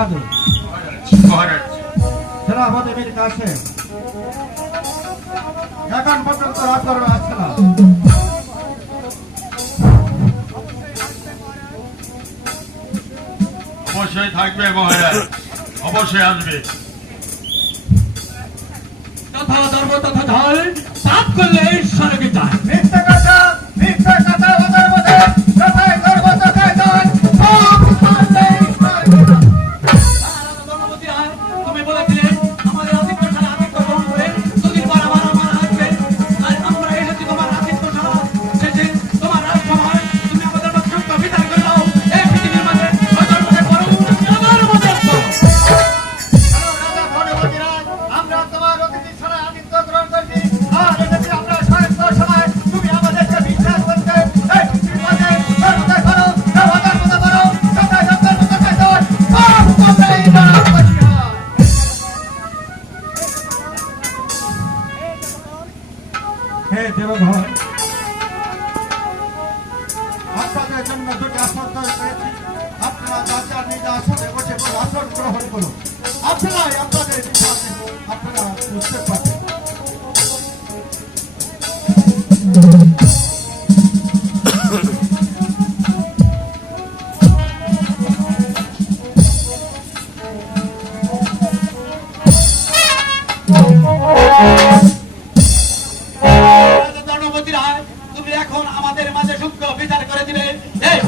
বাহাদুর। মহারাজ। সেনাপতি মীর কাসেম এখন পর্যন্ত রাত করবে আসছে না। অবশ্যই থাকবে মহারাজ। অবশ্যই আসবে। তথা ধর্ম তথা ধয় পাপ করলে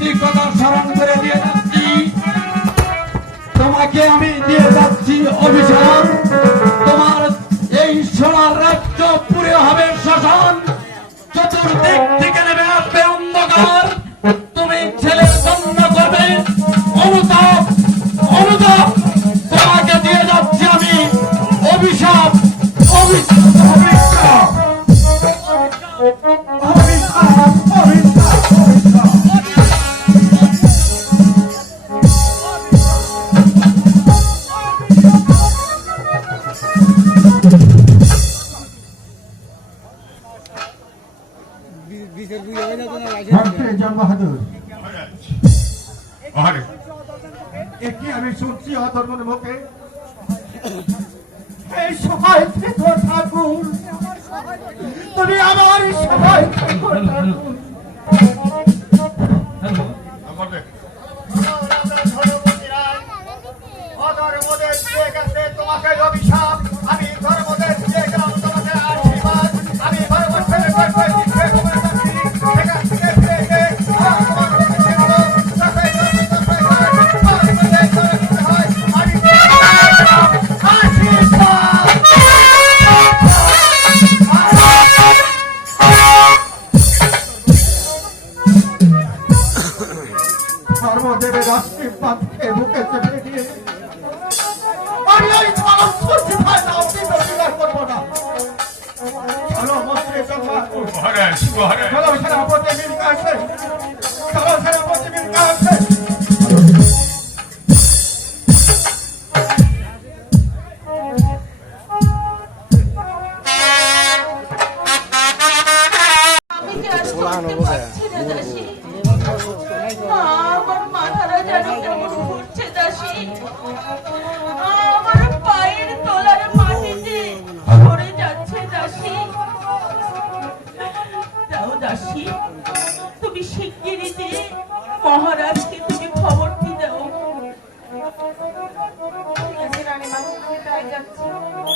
একটি কথা স্মরণ করে দিয়ে যাচ্ছি। তোমাকে আমি দিয়ে যাচ্ছি অভিশাপ। তোমার এই সোনার রাজ্য পুরে হবে শাসন চতুর্দিক থেকে নেবে আসবে অন্ধকার। মন্ত্রী জন বাহাদুর মহারাজ। এটি আমি শুনছি অধর্মের মুখে? এই সবাই থেকে ঠাকুর। তুমি আমার সবাই থেকে ঠাকুর। আশীর্বাদ খেয়ে বুকে চেপে দিয়ে। আমি ওই ধর্ম সত্যি ভাই না অতি বেশিবার করব না। চলো মন্ত্রী সভা মহারাজ মহারাজ। চলো সেনাপতি মিল কাছে। চলো সেনাপতি মিল কাছে। আমি পারছি না যাচ্ছে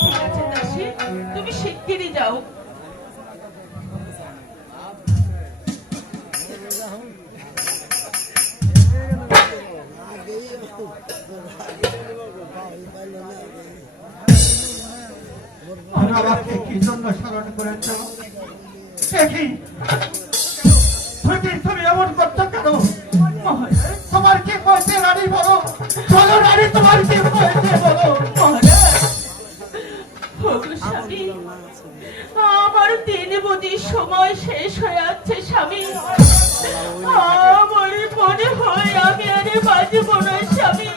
ঠিক আছে দাসী তুমি শিগগিরই যাও। আমাকে কি জন্য স্মরণ করেছ? সে তুমি তুমি এমন করছ কেন? তোমার কি হয়েছে রানী বলো? বলো রানী তোমার কি হয়েছে বলো? বুঝি সময় শেষ হয়ে যাচ্ছে স্বামী। আমার মনে হয় আমি আর বাঁচব না স্বামী।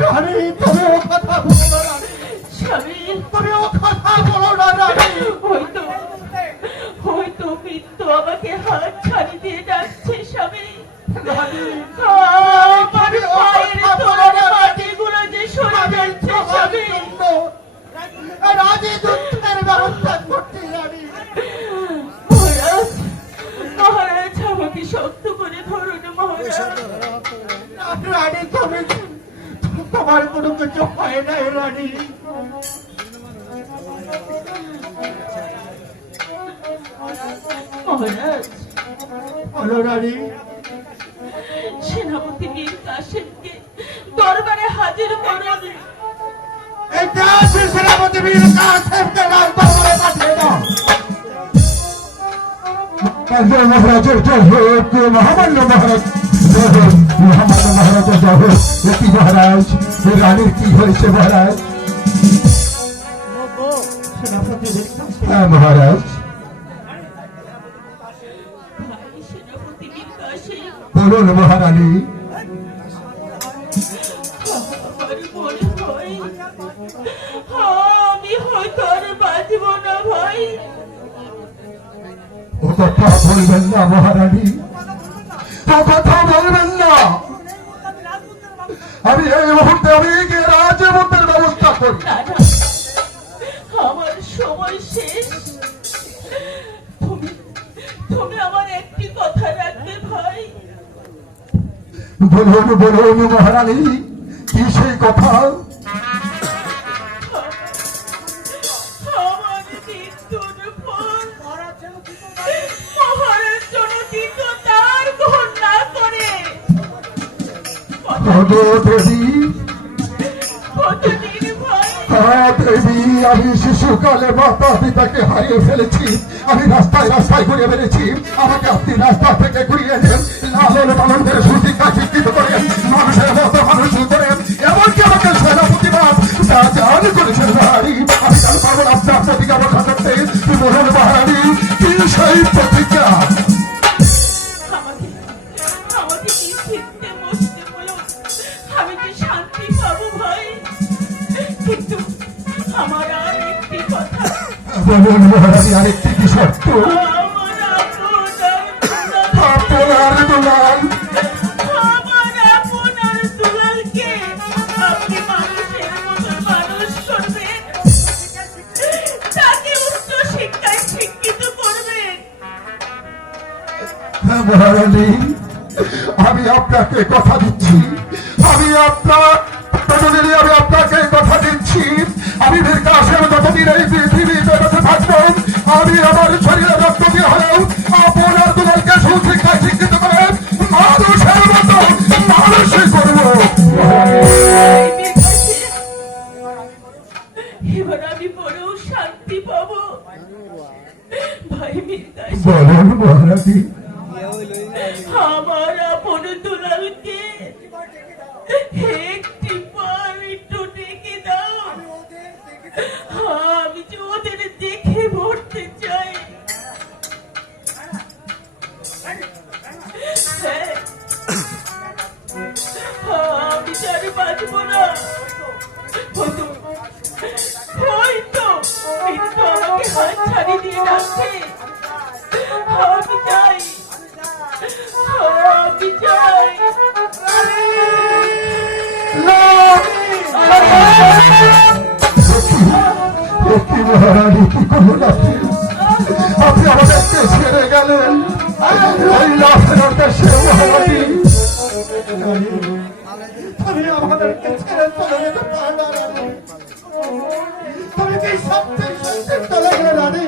রানী তুমি ও কথা বলো না রানী। স্বামী। তুমি ও কথা বলো না রানী। হয়তো হয়তো মৃত্যু আমাকে হাত ছাড়ি দিয়ে যাচ্ছে স্বামী। রানী। তুমি তোমার কোনো কিছু হয় নাই রানী সেনাপতি বীর কাশেমকে দরবারে হাজির করুন দেশের সেনাপতি কাসেমকে হোক মহামান্য মহারাজ মহামান্য মহারাজের জয় হোক এ কি মহারাজ এ রানীর কি হয়েছে মহারাজ? হ্যাঁ মহারাজ। বলুন মহারানী। আমার আমি হয়তো আর বাঁচব না ভাই। ও কথা বলবেন না মহারানী। ও কথা বলবেন না। আমি এই মুহূর্তে আমি রাজমন্ত্রের ব্যবস্থা করি। আমার সময় শেষ। তুমি তুমি আমার একটি কথা রাখবে ভাই। বলুন বলুন মহারানী কি সেই কথা? দেবী আমি শিশুকালে মাতা পিতাকে হারিয়ে ফেলেছি। আমি রাস্তায় রাস্তায় ঘুরে বেড়েছি। আমাকে আপনি রাস্তা থেকে ঘুরিয়ে দেন। লালন পালন করে সুশিক্ষা শিক্ষিত করেন মানুষের মতো মানুষ করেন এমনকি আমাকে রাজান করেছেন নারী। আমি জান পারব আপনার প্রতিজ্ঞা রক্ষা করতে বলুন মহারানী কি সেই প্রতিজ্ঞা? আমাকে আমাকে কি কিন্তু আমার আর একটি কথা। বলুন মহারানী আরেকটি কি আপনার দুলাল হ্যাঁ, মহারানী আমি আপনাকে কথা দিচ্ছি। আমি আপনার ততদিনই আমি আপনাকে কথা দিচ্ছি। আমি বীর কাশেম যতদিন এই পৃথিবীতে বেঁচে থাকব। আমি আমার শরীরে রক্ত দিয়ে হলেও আপনার দুলালকে সুশিক্ষায় শিক্ষিত করে মানুষের মতো মানুষই করব। ভাইদের কাছে এবার বাঁচব না হয়তো হয়তো কিন্তু আমাকে হাত ছাড়ি দিয়ে রাখছে আমি চাই আমি চাই আপনি আমাদেরকে ছেড়ে গেলেন ওই লাফের দেশে তুমি কি সত্যি সত্যি চলে গেলে রানী?